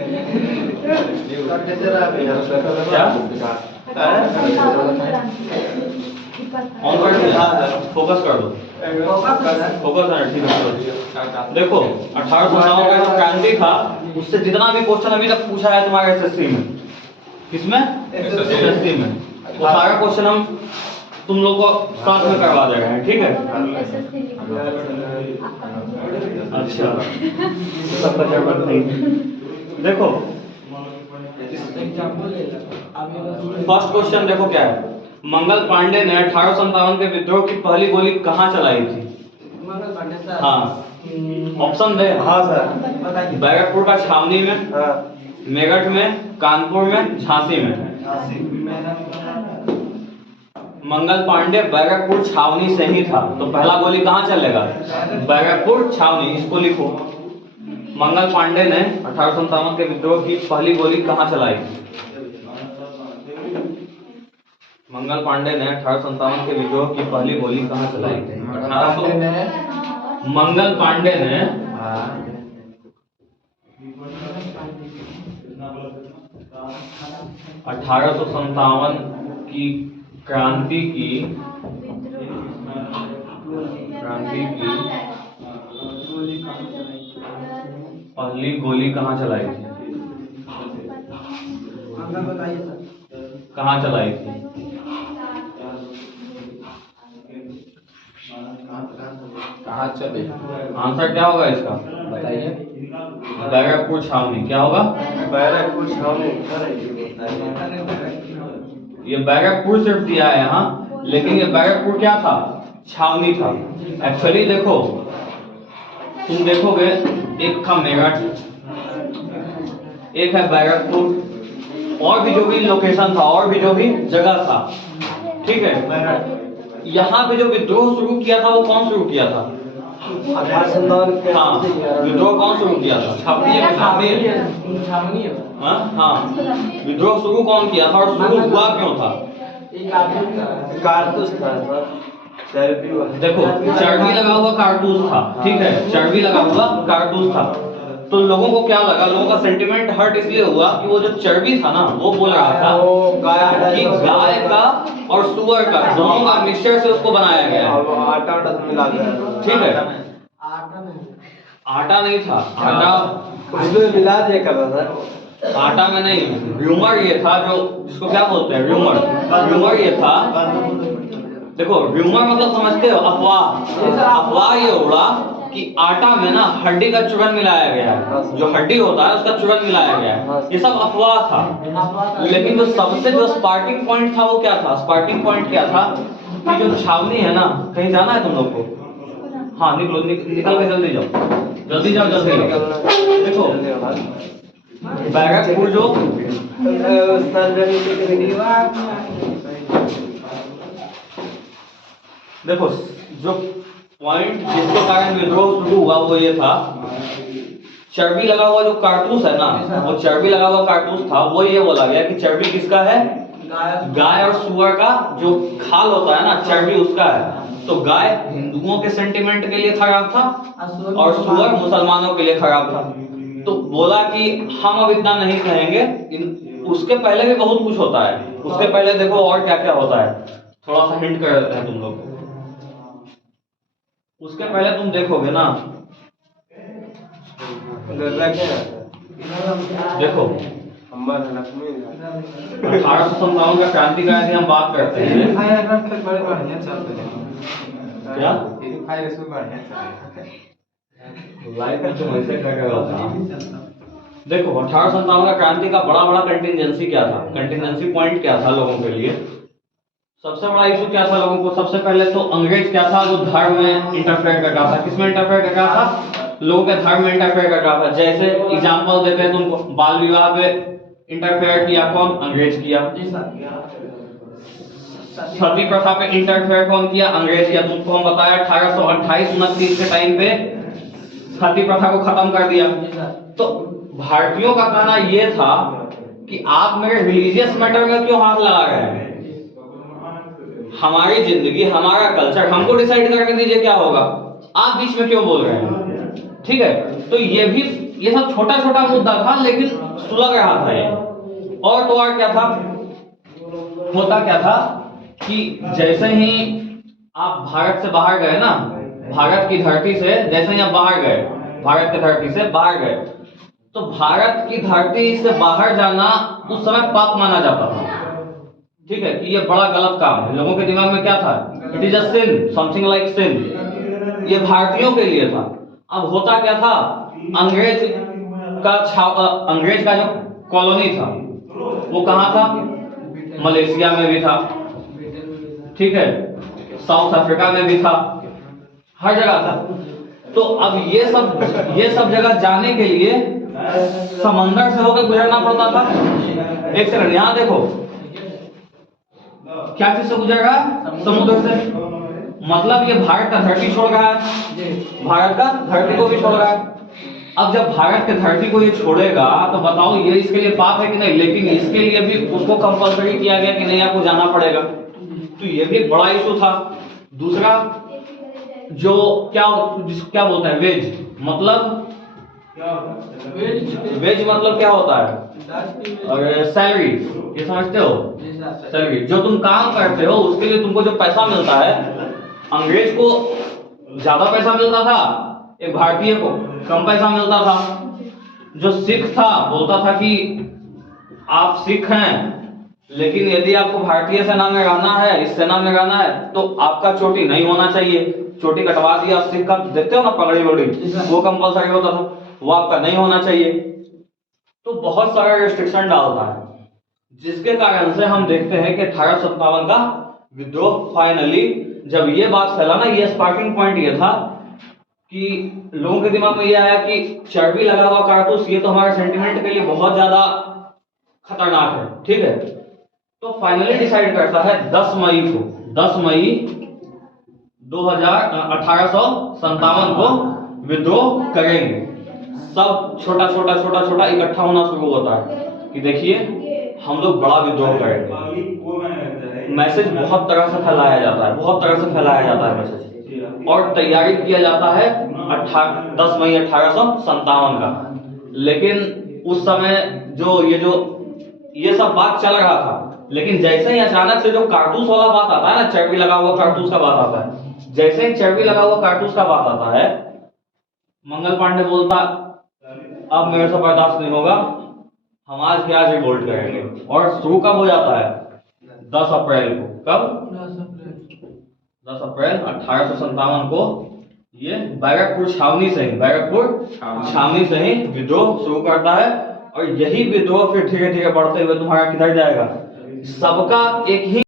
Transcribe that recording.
On कर दो, focus कर दो, फोकस है, ठीक है। देखो 1857 का जो क्रांति था उससे जितना भी क्वेश्चन अभी तक पूछा है तुम्हारे एसएससी में, किसमें? एसएससी में, वो सारा क्वेश्चन हम तुम लोग को साथ में करवा दे रहे हैं, ठीक है? अच्छा, सबका जरूरत नहीं। देखो फर्स्ट क्वेश्चन देखो क्या है। मंगल पांडे ने 1857 के विद्रोह की पहली गोली कहाँ चलाई थी? हाँ, ऑप्शन दे। हाँ सर, बैरकपुर का छावनी में, हाँ, मेरठ में, कानपुर में, झांसी में। मंगल पांडे बैरकपुर छावनी से ही था, तो पहला गोली कहाँ चलेगा? बैरकपुर छावनी, इसको लिखो। मंगल पांडे ने 1857 के विद्रोह की पहली गोली कहाँ चलाई थी? मंगल पांडे ने 1857 के विद्रोह की पहली गोली कहाँ चलाई थी? मंगल पांडे ने 1857 की क्रांति की पहली गोली कहाँ चलाई थी? कहाँ चलाई थी? कहाँ चले? आंसर क्या होगा इसका? बताइए। बैरकपुर छावनी। क्या होगा? बैरकपुर छावनी। ये बैरकपुर सिर्फ दिया है यहाँ, लेकिन ये बैरकपुर क्या था? छावनी था। एक्चुअली देखो, तुम देखोगे एक था मेरठ, एक है बैरकपुर, और भी जो भी लोकेशन था, और भी जो भी जगह था, ठीक है? यहाँ पे जो विद्रोह शुरू किया था वो कौन शुरू किया था? हाँ, विद्रोह कौन शुरू किया था? हाँ, विद्रोह शुरू कौन किया था और शुरू हुआ क्यों था? कारतूस था सर, देखो चर्बी लगा हुआ कारतूस था, ठीक है? चर्बी लगा हुआ कारतूस था, तो लोगों को क्या लगा? लोगों का सेंटिमेंट हर्ट इसलिए हुआ कि वो जो चर्बी था ना, वो बोल रहा था कि गाय का और सुअर का दोनों का मिक्सचर से उसको बनाया गया है। आटा मिला गया, ठीक है? आटा नहीं था, आटा उसमें मिला दिया कर रहा था। आटा में नहीं, र्यूमर ये था, जो जिसको क्या बोलते हैं, र्यूमर ये था। देखो र्यूमर मतलब समझते हो? अफवाह। अफवाह ये उड़ा कि आटा में ना हड्डी का चूरन मिलाया गया है, जो हड्डी होता है उसका चूरन मिलाया गया है। ये सब अफवाह था, लेकिन जो सबसे जो स्पार्किंग पॉइंट था वो क्या था? स्पार्किंग पॉइंट क्या था कि जो छावनी है ना, कहीं जाना है तुम लोग को? हाँ निकलो, निकल के जल्दी जाओ, जल्दी जाओ, जल्दी जाओ। देखो बैरकपुर जो देखो जो पॉइंट जिसके कारण विद्रोह शुरू हुआ वो ये था, चर्बी लगा हुआ जो कारतूस है ना, वो चर्बी लगा हुआ कारतूस था, वो ये बोला गया कि चर्बी किसका है? गाय और सुअर का जो खाल होता है ना, चर्बी उसका है। तो गाय हिंदुओं के सेंटिमेंट के लिए खराब था और सुअर मुसलमानों के लिए खराब था। तो बोला कि हम अब इतना नहीं कहेंगे, उसके पहले भी बहुत कुछ होता है। उसके पहले देखो और क्या क्या होता है, थोड़ा सा हिंट कर देते हैं तुम लोग को। उसके पहले तुम देखोगे ना, देखो 1857 का क्रांतिकारी की हम बात करते हैं, क्या लाइफ में तुम ऐसे क्या होता? देखो 1857 का क्रांति का बड़ा बड़ा कंटिजेंसी क्या था, कंटिजेंसी पॉइंट क्या था लोगों के लिए? सबसे बड़ा इशू क्या था लोगों को? सबसे पहले तो अंग्रेज क्या था, जो धर्म में इंटरफेयर कर रहा था। किसमें इंटरफेयर कर रहा था? लोगों के धर्म में इंटरफेयर कर रहा था। जैसे एग्जांपल देते हैं तुमको, बाल विवाह पे इंटरफेयर किया कौन? अंग्रेज किया। सती प्रथा पे इंटरफेयर कौन किया? अंग्रेज किया। तुमको हम बताया 1828-29 के टाइम पे सती प्रथा को खत्म कर दिया। तो भारतीयों का कहना यह था कि आप मेरे रिलीजियस मैटर में क्यों हाथ लगा रहे हैं? हमारी जिंदगी, हमारा कल्चर, हमको डिसाइड करने दीजिए क्या होगा, आप बीच में क्यों बोल रहे हैं? ठीक है, तो ये भी ये सब छोटा छोटा मुद्दा था, लेकिन सुलग रहा था ये। और तो और क्या था, होता क्या था कि जैसे ही आप भारत से बाहर गए ना, भारत की धरती से जैसे ही आप बाहर गए, भारत की धरती से बाहर गए, तो भारत की धरती से बाहर जाना उस समय पाप माना जाता था। ठीक है, कि ये बड़ा गलत काम है। लोगों के दिमाग में क्या था, it is a sin, something like sin. ये भारतीयों के लिए था। अब होता क्या था, अंग्रेज का जो कॉलोनी था वो कहाँ था, मलेशिया में भी था, ठीक है, साउथ अफ्रीका में भी था, हर जगह था। तो अब ये सब जगह जाने के लिए समंदर से होकर गुजरना पड़ता था। एक सेकंड, यहां देखो क्या चीज से गुजर रहा है, समुद्र से। मतलब ये भारत का धरती छोड़ रहा है, भारत का धरती को भी छोड़ रहा है। अब जब भारत के धरती को ये छोड़ेगा तो बताओ ये इसके लिए पाप है कि नहीं। लेकिन इसके लिए भी उसको कंपलसरी किया गया कि नहीं, आपको जाना पड़ेगा। तो ये भी बड़ा इशू था। दूसरा जो क्या बोलते हैं, वेज मतलब क्या होता है, और सैलरी, ये समझते हो, सैलरी जो तुम काम करते हो उसके लिए तुमको जो पैसा मिलता है। अंग्रेज को ज्यादा पैसा मिलता था, एक भारतीय को कम पैसा मिलता था। जो सिख था बोलता था कि आप सिख हैं, लेकिन यदि आपको भारतीय सेना में रहना है, इस सेना में रहना है, तो आपका चोटी नहीं होना चाहिए। चोटी कटवा दिया सिख का, देखते हो ना पगड़ी वगड़ी, वो कंपलसरी होता था, वो आपका नहीं होना चाहिए। तो बहुत सारा रेस्ट्रिक्शन डालता है, जिसके कारण से हम देखते हैं कि 1857 का विद्रोह फाइनली, जब ये बात फैला ना, ये स्पार्किंग पॉइंट ये था कि लोगों के दिमाग में ये आया कि चर्बी लगा हुआ कारतूस, ये तो हमारे सेंटिमेंट के लिए बहुत ज्यादा खतरनाक है। ठीक है, तो फाइनली डिसाइड करता है 10 मई 1857 को विद्रोह करेंगे। सब छोटा छोटा इकट्ठा होना शुरू होता है कि देखिए हम लोग बड़ा विद्रोह करेंगे। मैसेज बहुत तरह से फैलाया जाता है, मैसेज, और तैयारी किया जाता है 10 मई 1857 का। लेकिन उस समय जो ये सब बात चल रहा था, लेकिन जैसे ही अचानक से जो कारतूस वाला बात आता है ना, चर्बी लगा हुआ कारतूस का बात आता है, जैसे ही चर्बी लगा हुआ कारतूस का बात आता है, मंगल पांडे बोलता अब मेरे से बर्दाश्त नहीं होगा, हम आज के आज रिवोल्ट करेंगे। और शुरू कब हो जाता है, 10 अप्रैल को। कब? 10 अप्रैल 1857 को ये बैरकपुर छावनी से ही विद्रोह शुरू करता है। और यही विद्रोह फिर धीरे धीरे बढ़ते हुए तुम्हारा किधर जाएगा, सबका एक ही